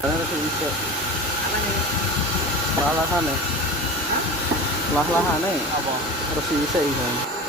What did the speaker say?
Ano sa isa? Apa na yun? Lalahan eh. Ha? Lahlahan eh. Abo. Pero si isa eh.